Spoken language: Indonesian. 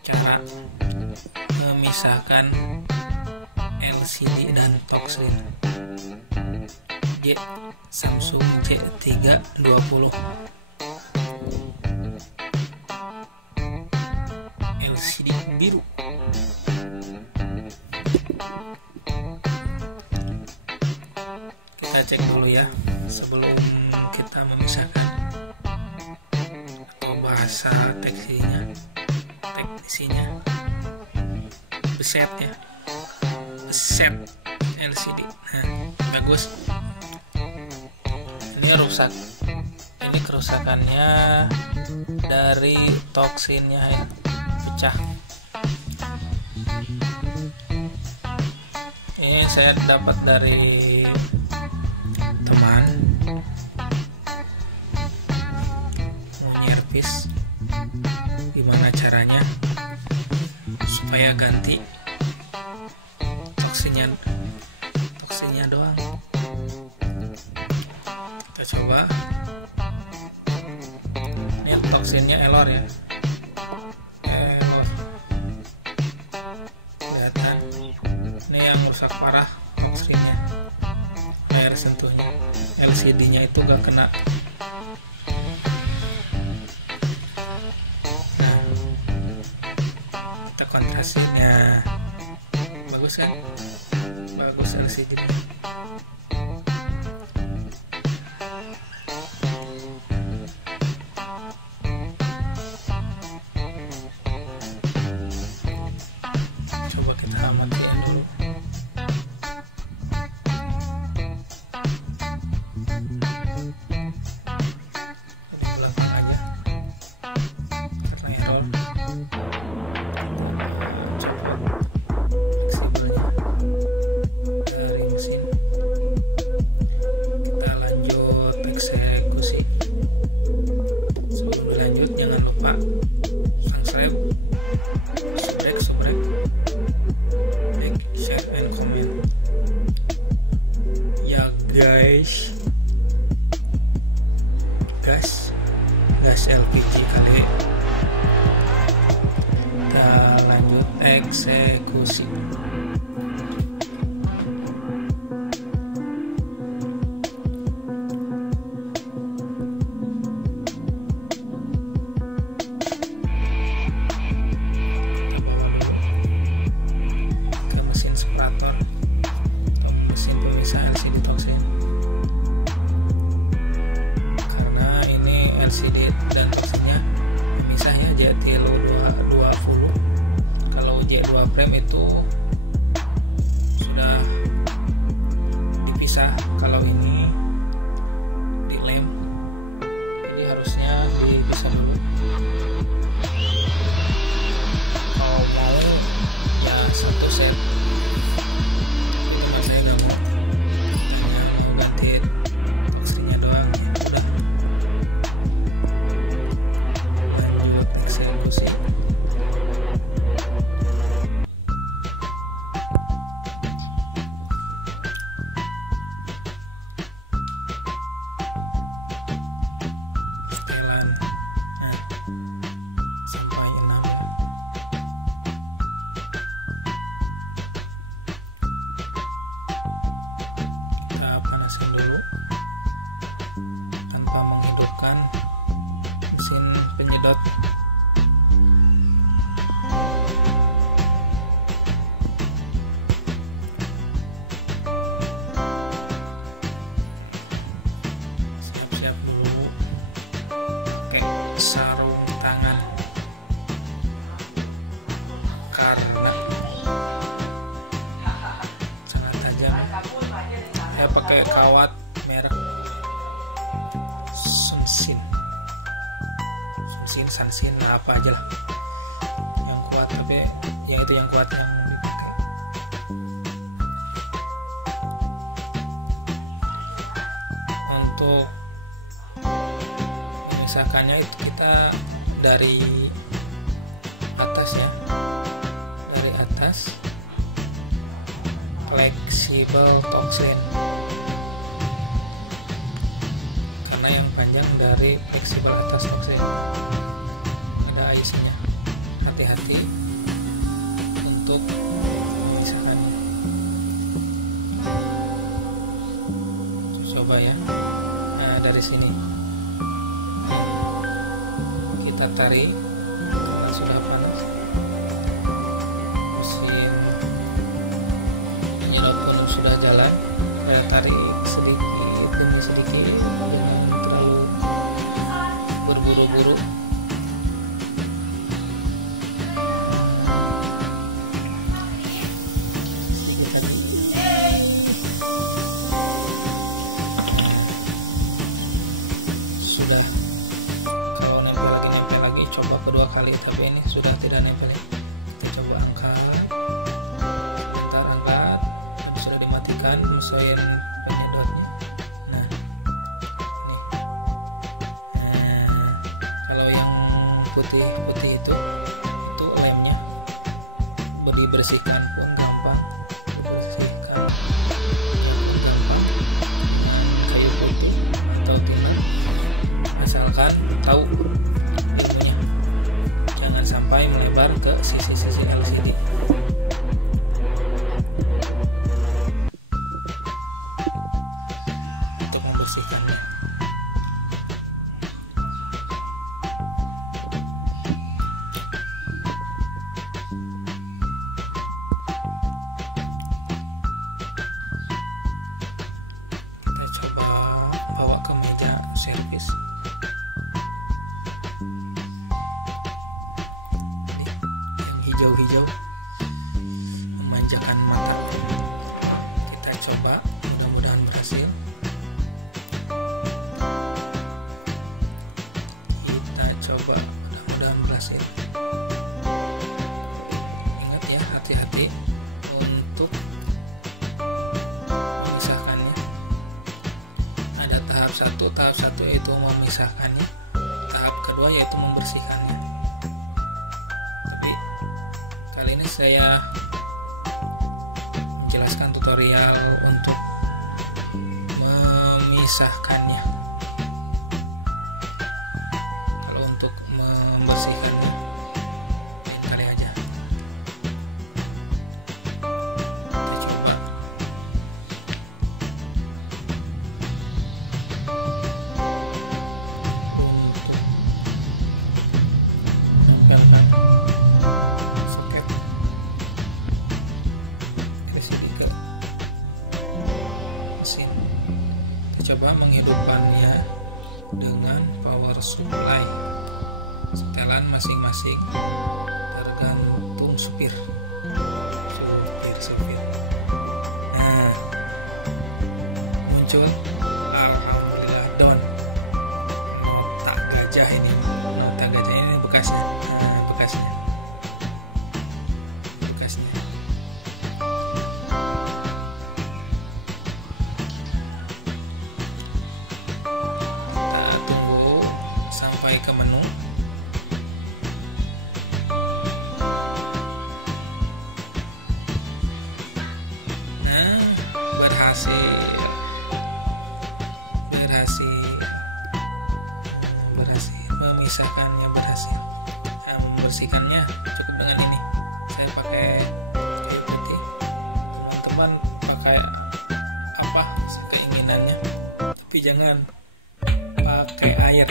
Cara memisahkan LCD dan toksin. Samsung J320 LCD biru. Kita cek dulu ya sebelum kita memisahkan, atau bahasa teknisnya beset LCD. Nah, bagus. Ini rusak. Ini kerusakannya dari toksinnya ya, pecah. Ini saya dapat dari teman, mau nyervis. Gimana caranya supaya ganti toksinnya doang. Kita coba. Ini toksinnya elor ya, kelihatan. Ini yang rusak parah toksinnya, layar sentuhnya. LCD nya itu gak kena. Kontrasnya bagus kan? Bagus LCD nya. Coba kita matiin dulu. Ini belakang aja karena error. Gas LPG kali. Kita lanjut eksekusi. Ke mesin separator atau mesin pemisah LCD toksin. LCD dan toksinnya memisahnya J320. Kalau J2 frame itu sudah dipisah. Kalau ini dilem, ini harusnya dipisah dulu. Kalau mau ya satu set. Ini saya nggak mau, hanya mau ganti toksinnya doang. Mesin penyedot. Siap-siap dulu pakai sarung tangan karena pakai kawat merek Sansin, nah apa aja lah yang kuat, tapi ya itu yang kuat yang dipakai. Untuk memisahkannya itu kita dari atas ya, dari atas fleksibel toksin, karena yang panjang dari fleksibel atas toksin ada ayusnya. Hati-hati untuk memisahkannya. Coba ya. Nah, dari sini kita tarik karena sudah panas. Mesin penyedot pun sudah jalan. Saya tarik sedikit demi sedikit dengan terlalu berburu-buru. Sudah, kalau nempel lagi coba kedua kali, tapi ini sudah tidak nempel ya. Kita coba angkat, bentar angkat, habis sudah dimatikan mesin penyedotnya. Nah, nih. Nah, kalau yang putih itu lemnya dibersihkan pun gampang, dibersihkan gampang dengan kayu putih atau timah, asalkan tahu ilmunya, jangan sampai melebar ke sisi-sisi LCD. Untuk membersihkannya, kita coba bawa ke meja servis. Hijau-hijau memanjakan mata. Kita coba, mudah-mudahan berhasil. Ingat ya, hati-hati untuk memisahkannya. Ada tahap satu yaitu memisahkannya, tahap kedua yaitu membersihkannya. Kali ini saya menjelaskan tutorial untuk memisahkannya. Kalau untuk membersihkannya, lain kali aja. Kita coba. Untuk menempelkan mesin. Kita coba menghidupkannya dengan power supply. Setelan masing-masing tergantung supir. Nah, muncul alhamdulillah down. Nota gajah ini bekasnya. Nah, bekasnya. Sampai ke menu. Nah, berhasil memisahkannya, berhasil. Membersihkannya cukup dengan ini. Saya pakai kayu putih, teman-teman pakai apa keinginannya, tapi jangan pakai air.